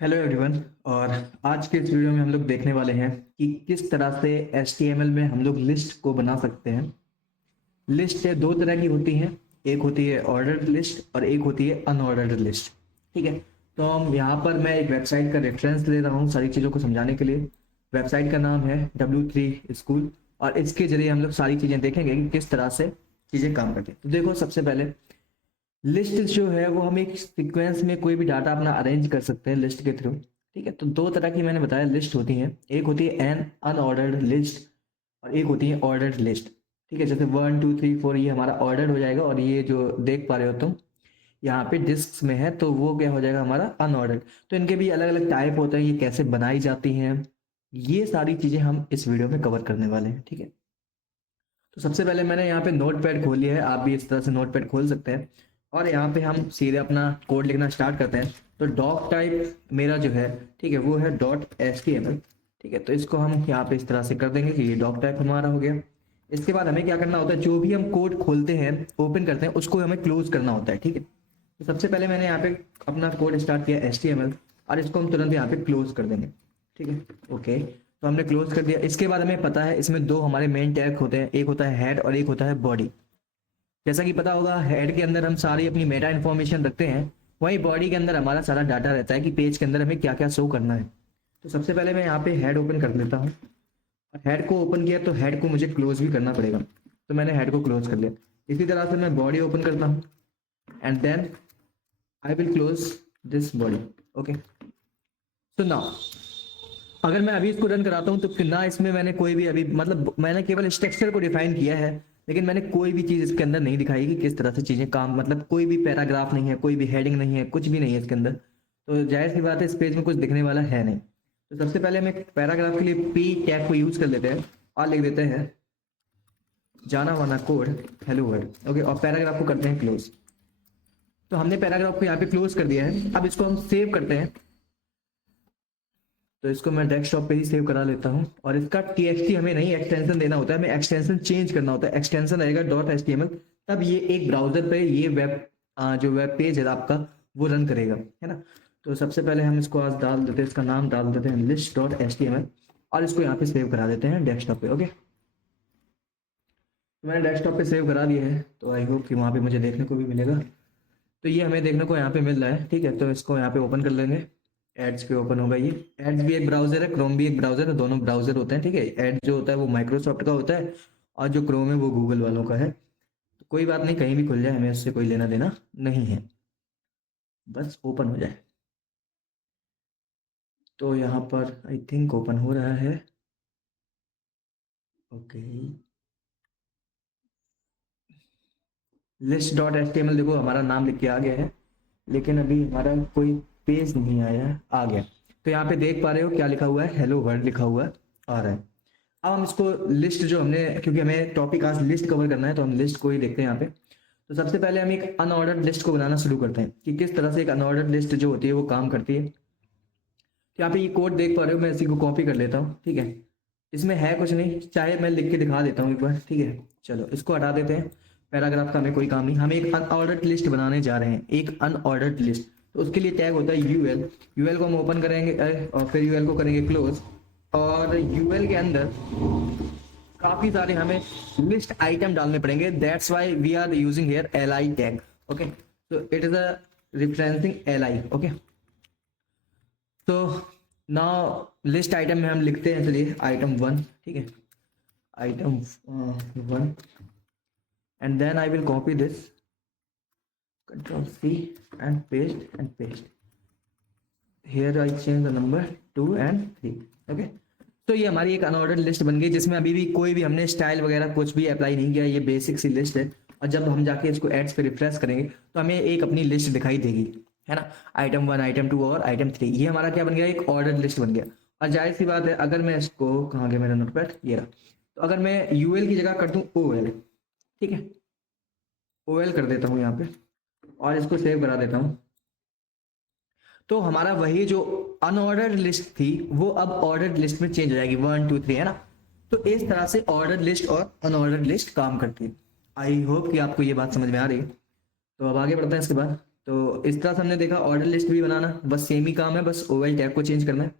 Hello everyone. और आज के इस वीडियो में हम लोग देखने वाले हैं कि किस तरह से HTML में हम लोग लिस्ट को बना सकते हैं। लिस्ट दो तरह की होती हैं, एक होती है ऑर्डर्ड लिस्ट और एक होती है अनऑर्डर्ड लिस्ट। ठीक है, तो हम यहाँ पर मैं एक वेबसाइट का रेफरेंस ले रहा हूँ सारी चीज़ों को समझाने के लिए। वेबसाइट का नाम है W3 स्कूल और इसके जरिए हम लोग सारी चीज़ें देखेंगे कि किस तरह से चीज़ें काम करती हैं। तो देखो, सबसे पहले लिस्ट जो है वो हम एक सीक्वेंस में कोई भी डाटा अपना अरेंज कर सकते हैं लिस्ट के थ्रू। ठीक है, तो दो तरह की मैंने बताया लिस्ट होती हैं, एक होती है एन अनऑर्डर्ड लिस्ट और एक होती है ऑर्डर्ड लिस्ट। ठीक है, जैसे 1 2 3 4 ये हमारा ऑर्डर हो जाएगा और ये जो देख पा रहे हो तुम यहाँ पे डिस्क में है तो वो क्या हो जाएगा हमारा अनऑर्डर्ड। तो इनके भी अलग अलग टाइप होते हैं, ये कैसे बनाई जाती हैं, ये सारी चीजें हम इस वीडियो में कवर करने वाले हैं। ठीक है, तो सबसे पहले मैंने यहाँ पे नोट पैड खोल लिया है, आप भी इस तरह से नोट पैड खोल सकते हैं और यहाँ पे हम सीधे अपना कोड लिखना स्टार्ट करते हैं। तो डॉक टाइप मेरा जो है, ठीक है, वो है .html। ठीक है, तो इसको हम यहाँ पे इस तरह से कर देंगे कि ये डॉक टाइप हमारा हो गया। इसके बाद हमें क्या करना होता है, जो भी हम कोड खोलते हैं ओपन करते हैं उसको हमें क्लोज करना होता है। ठीक है, तो सबसे पहले मैंने यहाँ पे अपना कोड स्टार्ट किया HTML और इसको हम तुरंत यहाँ पे क्लोज कर देंगे। ठीक है, ओके, तो हमने क्लोज कर दिया। इसके बाद हमें पता है इसमें दो हमारे मेन टैग होते हैं, एक होता है हेड और एक होता है बॉडी। जैसा कि पता होगा हेड के अंदर हम सारी अपनी मेटा इन्फॉर्मेशन रखते हैं, वहीं बॉडी के अंदर हमारा सारा डाटा रहता है कि पेज के अंदर हमें क्या क्या शो करना है। तो सबसे पहले मैं यहाँ पे हेड ओपन कर लेता हूँ और हेड को ओपन किया तो हेड को मुझे क्लोज भी करना पड़ेगा, तो मैंने हेड को क्लोज कर लिया। इसी तरह से मैं बॉडी ओपन करता हूँ and then I will close this body. Okay, तो नाउ अगर मैं अभी इसको रन कराता हूँ तो ना इसमें मैंने कोई भी अभी मतलब मैंने केवल स्ट्रक्चर को डिफाइन किया है, लेकिन मैंने कोई भी चीज इसके अंदर नहीं दिखाई कि किस तरह से चीजें काम, मतलब कोई भी पैराग्राफ नहीं है, कोई भी हेडिंग नहीं है, कुछ भी नहीं है इसके अंदर। तो जाहिर सी बात है इस पेज में कुछ दिखने वाला है नहीं। तो सबसे पहले हम एक पैराग्राफ के लिए पी टैग को यूज कर लेते हैं और लिख देते हैं जाना वाना कोड हेलो वर्ल्ड। ओके, और पैराग्राफ को करते हैं क्लोज। तो हमने पैराग्राफ को यहाँ पे क्लोज कर दिया है। अब इसको हम सेव करते हैं, तो इसको मैं डेस्कटॉप पे ही सेव करा लेता हूँ। और इसका txt हमें नहीं एक्सटेंशन देना होता है, हमें एक्सटेंशन चेंज करना होता है। एक्सटेंशन रहेगा .html, तब ये एक ब्राउजर पे ये जो वेब पेज है आपका वो रन करेगा, है ना। तो सबसे पहले हम इसको आज डाल देते हैं, इसका नाम डाल देते हैं list.html और इसको यहाँ पे सेव करा देते हैं डेस्कटॉप पे। ओके, तो मैंने डेस्कटॉप पे सेव करा दिया है, तो आई होप कि वहाँ पे मुझे देखने को भी मिलेगा। तो ये हमें देखने को यहाँ पे मिल रहा है। ठीक है, तो इसको यहाँ पे ओपन कर लेंगे। एड्स पे ओपन होगा ये। एड्स भी एक ब्राउजर है, क्रोम भी एक ब्राउजर है, दोनों ब्राउजर होते हैं। ठीक है, एड्स जो होता है वो माइक्रोसॉफ्ट का होता है और जो क्रोम है वो गूगल वालों का है। तो कोई बात नहीं, कहीं भी खुल जाए, हमें उससे कोई लेना देना नहीं है, बस ओपन हो जाए। तो यहाँ पर आई थिंक ओपन हो रहा है। ओके, list.html देखो हमारा नाम लिख के आ गया है, लेकिन अभी हमारा कोई पेज नहीं आया है। आ गया, तो यहाँ पे देख पा रहे हो क्या लिखा हुआ है, हेलो वर्ल्ड लिखा हुआ आ रहा है। अब हम इसको लिस्ट जो हमने, क्योंकि हमें टॉपिक आज लिस्ट कवर करना है तो हम लिस्ट को ही देखते हैं यहाँ पे। तो सबसे पहले हम एक अनऑर्डर्ड लिस्ट को बनाना शुरू करते हैं कि किस तरह से एक अनऑर्डर्ड लिस्ट जो होती है वो काम करती है। तो यहाँ पे ये कोड देख पा रहे हो, मैं इसी को कॉपी कर लेता हूँ। ठीक है, इसमें है कुछ नहीं, चाहे मैं लिख के दिखा देता हूँ एक बार। ठीक है, चलो इसको हटा देते हैं, पैराग्राफ का हमें कोई काम नहीं। हम एक अनऑर्डर्ड लिस्ट बनाने जा रहे हैं, एक अनऑर्डर्ड लिस्ट। तो उसके लिए टैग होता है यूएल। यूएल को हम ओपन करेंगे और फिर यूएल को करेंगे क्लोज। और यूएल के अंदर काफी सारे हमें लिस्ट आइटम डालने पड़ेंगे, that's why we are using here li tag. Okay, so it is a referencing li। Okay, तो नाउ लिस्ट आइटम में हम लिखते हैं, चलिए आइटम 1। ठीक है, item 1 and then I will copy this, control C and paste here. I change the number 2 and 3। Okay, तो ये हमारी एक अनऑर्डर्ड लिस्ट बन गई जिसमें अभी भी कोई भी हमने स्टाइल वगैरह कुछ भी अप्लाई नहीं किया, ये बेसिक सी लिस्ट है। और जब हम जाके इसको एड्स पे रिफ्रेश करेंगे तो हमें एक अपनी लिस्ट दिखाई देगी, है ना। आइटम 1 आइटम 2 और आइटम 3, ये हमारा क्या बन गया, एक ऑर्डर लिस्ट बन गया। और जाहिर सी बात है अगर मैं इसको, कहाँ गया मेरा नोटपैड, ये रहा। तो अगर मैं यूएल की जगह कर दूं OL, ठीक है, OL कर देता हूँ यहाँ पे और इसको सेव करा देता हूँ, तो हमारा वही जो अनऑर्डर्ड लिस्ट थी वो अब ऑर्डर्ड लिस्ट में चेंज हो जाएगी, 1 2 3, है ना। तो इस तरह से ऑर्डर लिस्ट और अनऑर्डर्ड लिस्ट काम करती है। आई होप कि आपको ये बात समझ में आ रही है। तो अब आगे बढ़ते हैं इसके बाद। तो इस तरह से हमने देखा ऑर्डर लिस्ट भी बनाना, बस सेम ही काम है, बस ओवल टैग को चेंज करना है।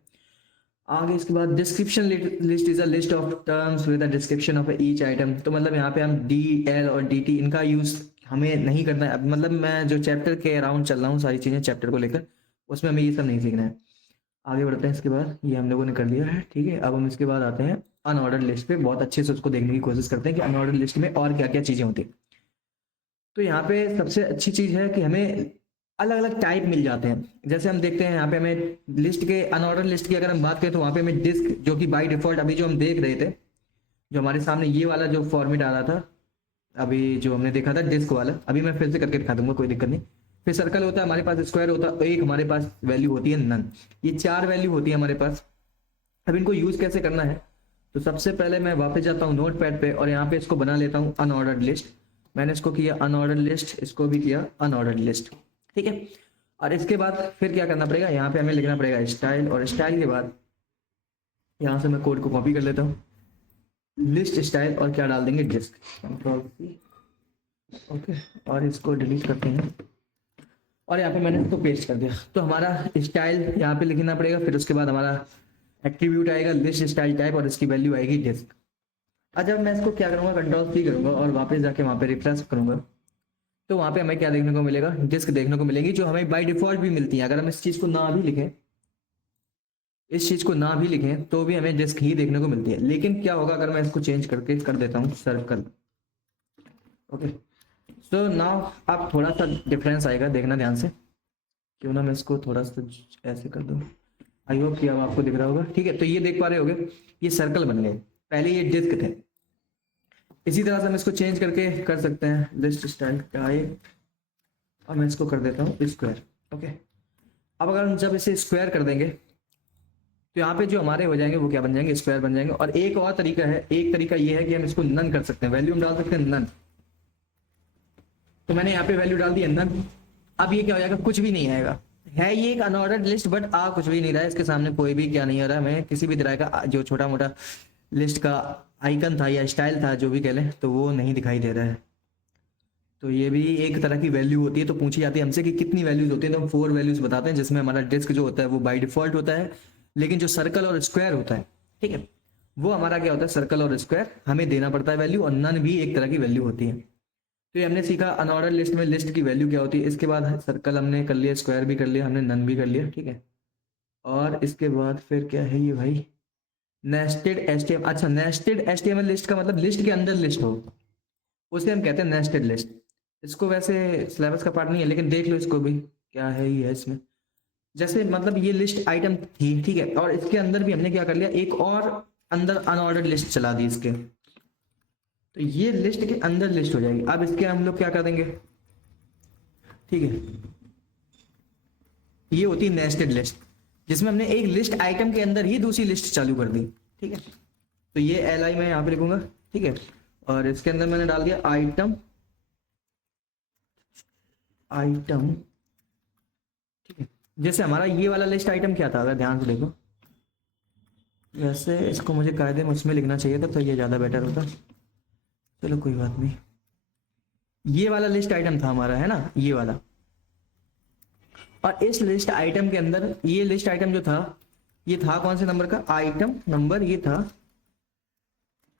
आगे इसके बाद description list is a list of terms with a description of each item. तो मतलब यहाँ पे हम डी एल और डी टी इनका यूज हमें नहीं करना है। अब मतलब मैं जो चैप्टर के अराउंड चल रहा हूँ सारी चीजें चैप्टर को लेकर, उसमें हमें ये सब नहीं सीखना है। आगे बढ़ते हैं। इसके बाद ये हम लोगों ने कर लिया है, ठीक है। अब हम इसके बाद आते हैं अनऑर्डर लिस्ट पे, बहुत अच्छे से उसको देखने की कोशिश करते हैं कि अनऑर्डर लिस्ट में और क्या क्या चीजें होती है। तो यहाँ पे सबसे अच्छी चीज है कि हमें अलग अलग टाइप मिल जाते हैं। जैसे हम देखते हैं यहाँ पे हमें लिस्ट के अनऑर्डर लिस्ट की अगर हम बात करें तो वहाँ पे हमें डिस्क, जो कि बाय डिफॉल्ट अभी जो हम देख रहे थे, जो हमारे सामने ये वाला जो फॉर्मेट आ रहा था, अभी जो हमने देखा था डिस्क वाला, अभी मैं फिर से करके दिखा दूंगा, कोई दिक्कत नहीं। फिर सर्कल होता है हमारे पास, स्क्वायर होता है, एक हमारे पास वैल्यू होती है नन। ये 4 वैल्यू होती है हमारे पास। अब इनको यूज कैसे करना है, तो सबसे पहले मैं वापस जाता हूँ नोट पैड पे और यहाँ पे इसको बना लेता हूँ अनऑर्डर्ड लिस्ट। मैंने इसको किया अनऑर्डर्ड लिस्ट, इसको भी किया अनऑर्डर्ड लिस्ट, ठीक है। और इसके बाद फिर क्या करना पड़ेगा, यहाँ पे हमें लिखना पड़ेगा स्टाइल, और स्टाइल के बाद यहाँ से मैं कोड को कॉपी कर लेता हूँ, लिस्ट स्टाइल, और क्या डाल देंगे डिस्क, कंट्रोल सी, ओके। और इसको डिलीट करते हैं और यहाँ पे मैंने इसको पेस्ट कर दिया। तो हमारा स्टाइल यहाँ पे लिखना पड़ेगा, फिर उसके बाद हमारा एट्रीब्यूट आएगा लिस्ट स्टाइल टाइप, और इसकी वैल्यू आएगी डिस्क। अब जब मैं इसको क्या करूंगा, कंट्रोल सी करूंगा और वापस जाके वहां पे रिफ्रेश करूंगा, तो वहां पे हमें क्या देखने को मिलेगा, डिस्क देखने को मिलेगी, जो हमें बाय डिफॉल्ट भी मिलती है। अगर हम इस चीज को ना भी लिखें, इस चीज को ना भी लिखें तो भी हमें डिस्क ही देखने को मिलती है। लेकिन क्या होगा अगर मैं इसको चेंज करके कर देता हूँ सर्कल, ओके। सो नाउ अब थोड़ा सा डिफरेंस आएगा, देखना ध्यान से। क्यों ना मैं इसको थोड़ा सा ऐसे कर दूं, आई होप कि अब आपको दिख रहा होगा, ठीक है। तो ये देख पा रहे होगे, ये सर्कल बन गए, पहले ये डिस्क थे। इसी तरह से हम इसको चेंज करके कर सकते हैं, लिस्ट स्टाइल टाइप, और मैं इसको कर देता हूँ स्क्वायर, ओके। अब अगर हम जब इसे स्क्वायर कर देंगे तो यहाँ पे जो हमारे हो जाएंगे वो क्या बन जाएंगे, स्क्वायर बन जाएंगे। और एक और तरीका है, एक तरीका ये है कि हम इसको नन कर सकते हैं, वैल्यू हम डाल सकते हैं नन। तो मैंने यहाँ पे वैल्यू डाल दी नन। अब ये क्या हो जाएगा, कुछ भी नहीं आएगा। है ये एक अनऑर्डर्ड लिस्ट, बट आ कुछ भी नहीं रहा है, इसके सामने कोई भी क्या नहीं आ रहा है, हमें किसी भी तरह का जो छोटा मोटा लिस्ट का आइकन था या स्टाइल था, जो भी कह लें, तो वो नहीं दिखाई दे रहा है। तो ये भी एक तरह की वैल्यू होती है। तो पूछी जाती है हमसे कि कितनी वैल्यूज होती है, तो हम 4 वैल्यूज बताते हैं, जिसमें हमारा डिस्क जो होता है वो बाय डिफॉल्ट होता है। लेकिन जो सर्कल और स्क्वायर होता है, ठीक है, वो हमारा क्या होता है, सर्कल और स्क्वायर हमें देना पड़ता है वैल्यू, और नन भी एक तरह की वैल्यू होती है। तो ये हमने सीखा अनऑर्डर लिस्ट में लिस्ट की वैल्यू क्या होती है। इसके बाद सर्कल हमने कर लिया, स्क्वायर भी कर लिया, हमने नन भी कर लिया, ठीक है। और इसके बाद फिर क्या है ये भाई, नेस्टेड एचटीएम। अच्छा, नेस्टेड एचटीएमएल लिस्ट का मतलब लिस्ट के अंदर लिस्ट हो, उसे हम कहते हैं नेस्टेड लिस्ट। इसको वैसे सिलेबस का पार्ट नहीं है, लेकिन देख लो इसको भी, क्या है ये है इसमें। जैसे मतलब ये लिस्ट आइटम थी, ठीक है, और इसके अंदर भी हमने क्या कर लिया, एक और अंदर अनऑर्डर्ड लिस्ट चला दी इसके, तो ये लिस्ट के अंदर लिस्ट हो जाएगी। अब इसके हम लोग क्या कर देंगे, ठीक है, ये होती है नेस्टेड लिस्ट, जिसमें हमने एक लिस्ट आइटम के अंदर ही दूसरी लिस्ट चालू कर दी, ठीक है। तो ये एल आई मैं यहाँ पे लिखूंगा, ठीक है, और इसके अंदर मैंने डाल दिया आइटम, आइटम, ठीक है। जैसे हमारा ये वाला लिस्ट आइटम क्या था, अगर ध्यान से देखो, वैसे इसको मुझे कायदे में उसमें लिखना चाहिए था, तो ये ज़्यादा बेटर होता। चलो कोई बात नहीं, ये वाला लिस्ट आइटम था हमारा, है ना, ये वाला। और इस लिस्ट आइटम के अंदर ये लिस्ट आइटम जो था, ये था कौन से नंबर का, आइटम नंबर, ये था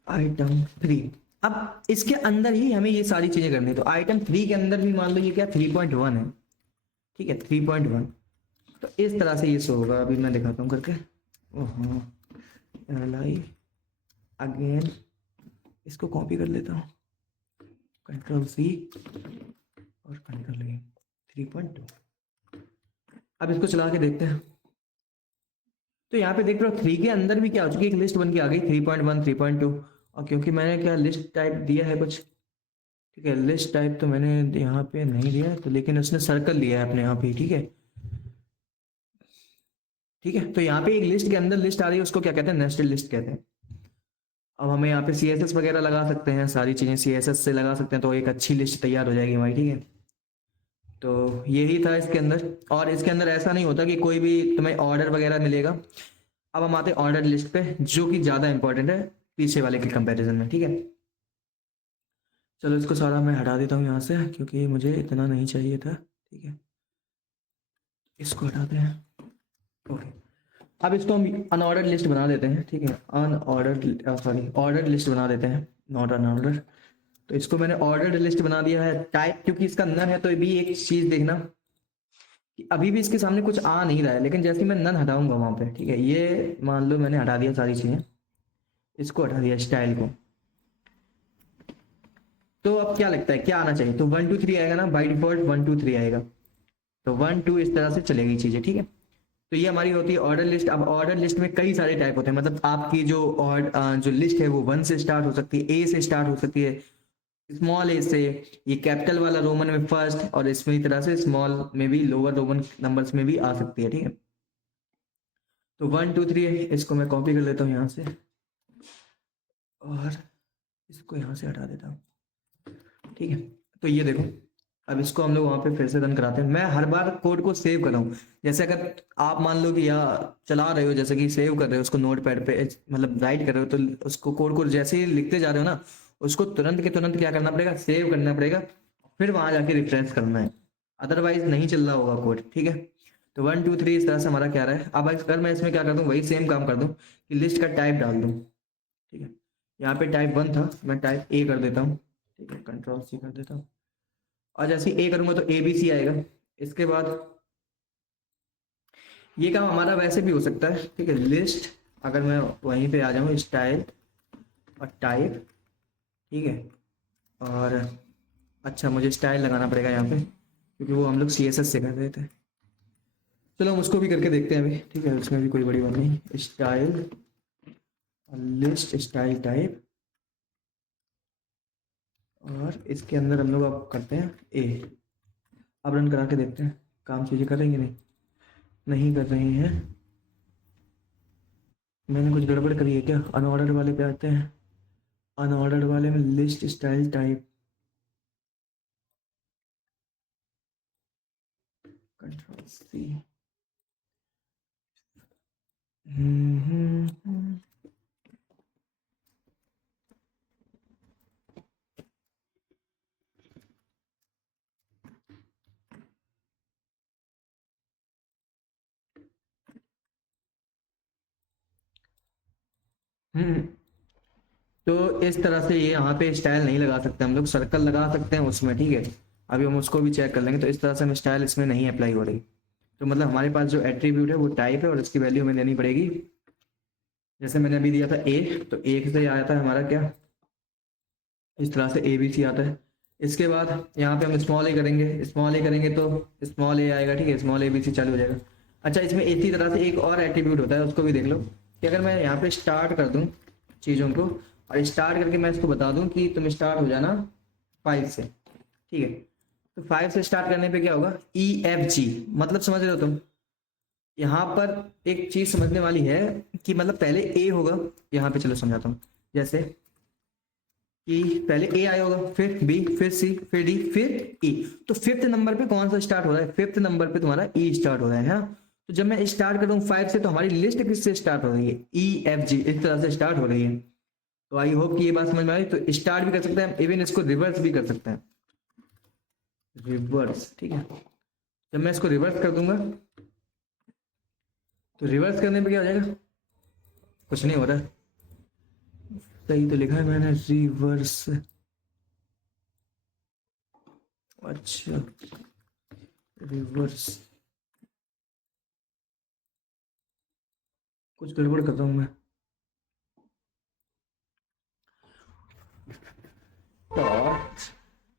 आइटम 3। अब इसके अंदर ही हमें ये सारी चीजें करनी है। तो आइटम 3 के अंदर भी मान लो ये क्या 3.1 है, ठीक है, 3.1। तो इस तरह से ये शो होगा। अभी मैं दिखाता हूँ करके, ओहो, एल अगेन, इसको कॉपी कर लेता हूँ, कंट्रोल सी और कंट्रोल ए, 3.2। अब इसको चला के देखते हैं। तो यहाँ पे देख रहे हो 3 के अंदर भी क्या हो चुकी है, एक लिस्ट बन के आ गई 3.1, 3.2। और क्योंकि मैंने क्या लिस्ट टाइप दिया है कुछ, ठीक है, लिस्ट टाइप तो मैंने यहाँ पे नहीं दिया है, तो लेकिन उसने सर्कल लिया है अपने यहाँ पे, ठीक है, ठीक है। तो यहाँ पे एक लिस्ट के अंदर लिस्ट आ रही है, उसको क्या कहते हैं, नेस्टेड लिस्ट कहते हैं। अब हमें यहाँ पे CSS वगैरह लगा सकते हैं, सारी चीजें CSS से लगा सकते हैं, तो एक अच्छी लिस्ट तैयार हो जाएगी हमारी, ठीक है। तो यही था इसके अंदर। और इसके अंदर ऐसा नहीं होता कि कोई भी तुम्हें ऑर्डर वगैरह मिलेगा। अब हम आते हैं ऑर्डर लिस्ट पे, जो कि ज्यादा इंपॉर्टेंट है पीछे वाले के कंपैरिजन में, ठीक है। चलो इसको सारा मैं हटा देता हूँ यहाँ से, क्योंकि मुझे इतना नहीं चाहिए था, ठीक है। इसको हटाते हैं। ओके, अब इसको हम अनऑर्डर्ड लिस्ट बना देते हैं, ठीक है। अनऑर्डर्ड, सॉरी, ऑर्डर्ड लिस्ट बना देते हैं, नॉट अनऑर्डर। तो इसको मैंने ऑर्डर्ड लिस्ट बना दिया है। टाइप क्योंकि इसका नन है, तो भी एक चीज देखना कि अभी भी इसके सामने कुछ आ नहीं रहा है, लेकिन जैसे ही मैं नन हटाऊंगा वहां पे, ठीक है, ये मान लो मैंने हटा दिया सारी चीजें, इसको हटा दिया, स्टाइल को। तो अब क्या लगता है क्या आना चाहिए? तो 1 2 3 आएगा ना, बाई डिफॉल्ट 1 2 3 आएगा। तो 1 2 इस तरह से चलेगी चीजें, ठीक है। तो ये हमारी होती है ऑर्डर लिस्ट। अब ऑर्डर लिस्ट में कई सारे टाइप होते हैं, मतलब आपकी जो लिस्ट है वो 1 से स्टार्ट हो सकती है, ए से स्टार्ट हो सकती है, स्मॉल ए से, ये कैपिटल वाला रोमन में फर्स्ट, और इसमें ही तरह से स्मॉल में भी, लोअर रोमन नंबर्स में भी आ सकती है, ठीक है। तो 1 2 3 इसको मैं कॉपी कर लेता हूँ यहाँ से, और इसको यहाँ से हटा देता हूँ, ठीक है। तो ये देखो, अब इसको हम लोग वहां पे फिर से रन कराते हैं। मैं हर बार कोड को सेव कर रहा हूँ। जैसे अगर आप मान लो कि या चला रहे हो, जैसे कि सेव कर रहे हो उसको नोट पैड पे, मतलब राइट कर रहे हो, तो उसको कोड को जैसे ही लिखते जा रहे हो ना, उसको तुरंत के तुरंत क्या करना पड़ेगा, सेव करना पड़ेगा, फिर वहां जाके रिफ्रेश करना है, अदरवाइज नहीं चल रहा होगा कोड, ठीक है। तो 1 2 3 इस तरह से हमारा क्या रहा है। अब अगर मैं इसमें क्या कर दूं, वही सेम काम कर दूं कि लिस्ट का टाइप डाल दूं, ठीक है। यहाँ पे टाइप 1 था, मैं टाइप ए कर देता हूँ, ठीक है, कंट्रोल सी कर देता हूँ। और जैसे ए करूंगा तो ए बी सी आएगा। इसके बाद ये काम हमारा वैसे भी हो सकता है, ठीक है। लिस्ट, अगर मैं वहीं पे आ जाऊँ, स्टाइल और टाइप, ठीक है। और अच्छा, मुझे स्टाइल लगाना पड़ेगा यहाँ पे, क्योंकि वो हम लोग CSS से कर रहे थे। चलो हम उसको भी करके देखते हैं अभी, ठीक है, उसमें भी कोई बड़ी बात नहीं। स्टाइल, लिस्ट, स्टाइल, टाइप, और इसके अंदर हम लोग अब करते हैं ए। अब रन करा के देखते हैं काम चीज़ें कर रही हैं, नहीं नहीं कर रही हैं। मैंने कुछ गड़बड़ करी है क्या? अनऑर्डर्ड वाले पे आते हैं, अनऑर्डर्ड वाले में list, style, type, control C. तो इस तरह से ये यहाँ पे स्टाइल नहीं लगा सकते हम लोग, सर्कल लगा सकते हैं उसमें, ठीक है। अभी हम उसको भी चेक कर लेंगे। तो इस तरह से हम स्टाइल इसमें नहीं अप्लाई हो रही। तो मतलब हमारे पास जो एट्रीब्यूट है वो टाइप है, और इसकी वैल्यू हमें देनी पड़ेगी। जैसे मैंने अभी दिया था ए, तो एक से आया था हमारा क्या, इस तरह से ए बी सी आता है। इसके बाद यहाँ पे हम स्मॉल ए करेंगे, स्मॉल ए करेंगे तो स्मॉल ए आएगा, ठीक है, स्मॉल ए बी सी चालू हो जाएगा। अच्छा, इसमें इसी तरह से एक और एट्रीब्यूट होता है, उसको भी देख लो कि अगर मैं यहाँ पे स्टार्ट कर दूँ चीज़ों को, और स्टार्ट करके मैं इसको बता दूँ कि तुम स्टार्ट हो जाना 5 से, ठीक है। तो 5 से स्टार्ट करने पे क्या होगा, EFG, मतलब समझ रहे हो तुम। यहाँ पर एक चीज समझने वाली है कि मतलब पहले ए होगा, यहाँ पे चलो समझाता हूँ। जैसे कि पहले ए आया होगा, फिर बी, फिर सी, फिर डी, फिर ई। तो फिफ्थ नंबर पे कौन सा स्टार्ट हो रहा है, फिफ्थ नंबर पे तुम्हारा ई स्टार्ट हो रहा है, हाँ। तो जब मैं स्टार्ट करूँ 5 से, तो हमारी लिस्ट किससे स्टार्ट हो रही है, EFG, इस तरह से स्टार्ट हो रही है। तो आई होप कि ये बात समझ में आई। तो स्टार्ट भी कर सकते हैं, इवन इसको रिवर्स भी कर सकते हैं, रिवर्स, ठीक है। जब मैं इसको रिवर्स कर दूंगा, तो रिवर्स करने पे क्या हो जाएगा, कुछ नहीं हो रहा है। सही तो लिखा है मैंने, रिवर्स, अच्छा, रिवर्स, कुछ गड़बड़ कर रहा हूँ मैं।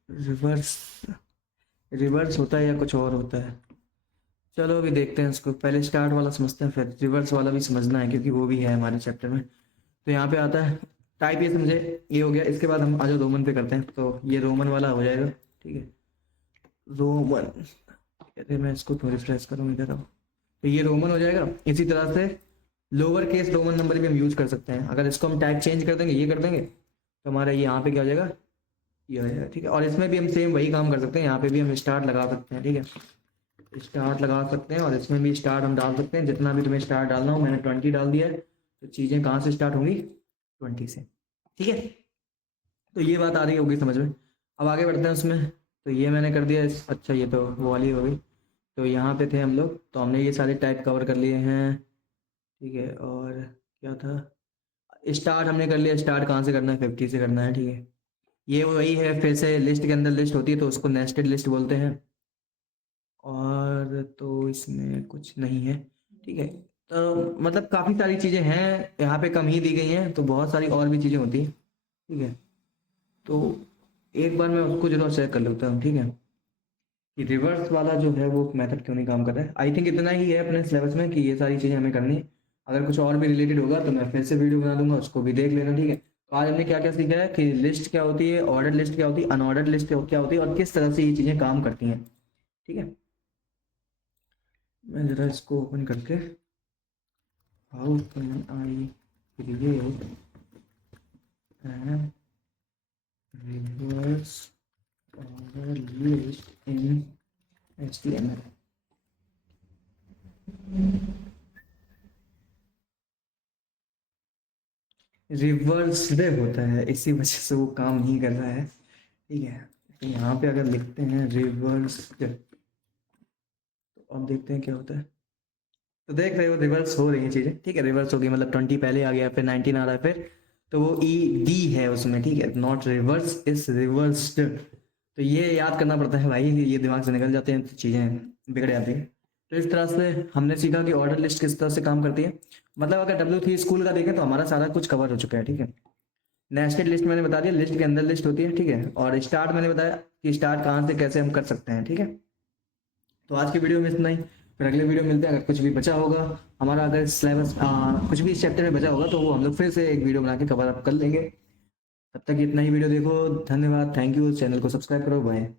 रिवर्स, रिवर्स होता है या कुछ और होता है? चलो अभी देखते हैं इसको, पहले स्टार्ट वाला समझते हैं, फिर रिवर्स वाला भी समझना है, क्योंकि वो भी है हमारे चैप्टर में। तो यहाँ पे आता है टाइप, ये समझे, ये हो गया। इसके बाद हम आज रोमन पे करते हैं, तो ये रोमन वाला हो जाएगा, ठीक है। रोमन, अरे मैं इसको तो रिफ्रेश करूँ इधर। अब तो ये रोमन हो जाएगा। इसी तरह से लोअर केस रोमन नंबर भी हम यूज कर सकते हैं। अगर इसको हम टाइप चेंज कर देंगे, ये कर देंगे, तो हमारा यहाँ पे क्या हो जाएगा, ये हो जाएगा, ठीक है। और इसमें भी हम सेम वही काम कर सकते हैं, यहाँ पे भी हम स्टार्ट लगा सकते हैं, ठीक है, स्टार्ट लगा सकते हैं। और इसमें भी स्टार्ट हम डाल सकते हैं, जितना भी तुम्हें स्टार्ट डालना हो। मैंने 20 डाल दिया है, तो चीज़ें कहाँ से स्टार्ट होंगी, 20 से, ठीक है। तो ये बात आ रही होगी समझ में। अब आगे बढ़ते हैं उसमें। तो ये मैंने कर दिया अच्छा, ये तो वो वाली हो गई। तो यहाँ पे थे हम लोग, तो हमने ये सारे टाइप कवर कर लिए हैं। ठीक है, और क्या था, स्टार्ट हमने कर लिया। स्टार्ट कहाँ से करना है, 50 से करना है। ठीक है, ये वही है, फिर से लिस्ट के अंदर लिस्ट होती है तो उसको नेस्टेड लिस्ट बोलते हैं। और तो इसमें कुछ नहीं है। ठीक है, तो मतलब काफ़ी सारी चीज़ें हैं यहाँ पे, कम ही दी गई हैं, तो बहुत सारी और भी चीज़ें होती हैं। ठीक है, तो एक बार मैं उसको जरूर चेक कर लेता हूँ। ठीक है, कि रिवर्स वाला जो है वो मेथड क्यों नहीं काम कर रहा है। आई थिंक इतना ही है अपने सिलेबस में कि ये सारी चीज़ें हमें करनी है। अगर कुछ और भी रिलेटेड होगा तो मैं फिर से वीडियो बना दूंगा, उसको भी देख लेना। ठीक है, तो आज हमने क्या क्या सीखा है कि लिस्ट क्या होती है, ऑर्डर लिस्ट क्या होती है, अनऑर्डर लिस्ट क्या होती है, और किस तरह से ये चीज़ें काम करती हैं। ठीक है, मैं ज़रा इसको ओपन करके, how can I create an reverse order list in HTML। Reversed होता है, इसी वजह से वो काम नहीं कर रहा है। ठीक है, तो यहाँ पे अगर लिखते हैं रिवर्स्ड, तो अब देखते हैं क्या होता है। तो देख रहे हो रिवर्स हो रही है चीज़ें। ठीक है, रिवर्स हो गई, मतलब 20 पहले आ गया, फिर 19 आ रहा है, फिर तो वो ई डी है उसमें। ठीक है, नॉट रिवर्स, इज रिवर्स्ड। तो ये याद करना पड़ता है भाई, ये दिमाग से निकल जाते हैं तो चीज़ें बिगड़ जाती हैं। तो इस तरह से हमने सीखा कि ऑर्डर लिस्ट किस तरह से काम करती है। मतलब अगर W3 स्कूल का देखें तो हमारा सारा कुछ कवर हो चुका है। ठीक है, नेस्टेड लिस्ट मैंने बता दिया, लिस्ट के अंदर लिस्ट होती है। ठीक है, और स्टार्ट मैंने बताया कि स्टार्ट कहाँ से कैसे हम कर सकते हैं। ठीक है, तो आज की वीडियो में इतना ही, फिर अगले वीडियो में मिलते हैं। अगर कुछ भी बचा होगा हमारा, अगर सिलेबस कुछ भी इस चैप्टर में बचा होगा तो वो हम लोग फिर से एक वीडियो बना के कवर अप कर लेंगे। तब तक इतना ही वीडियो देखो। धन्यवाद, थैंक यू, चैनल को सब्सक्राइब करो, बाय।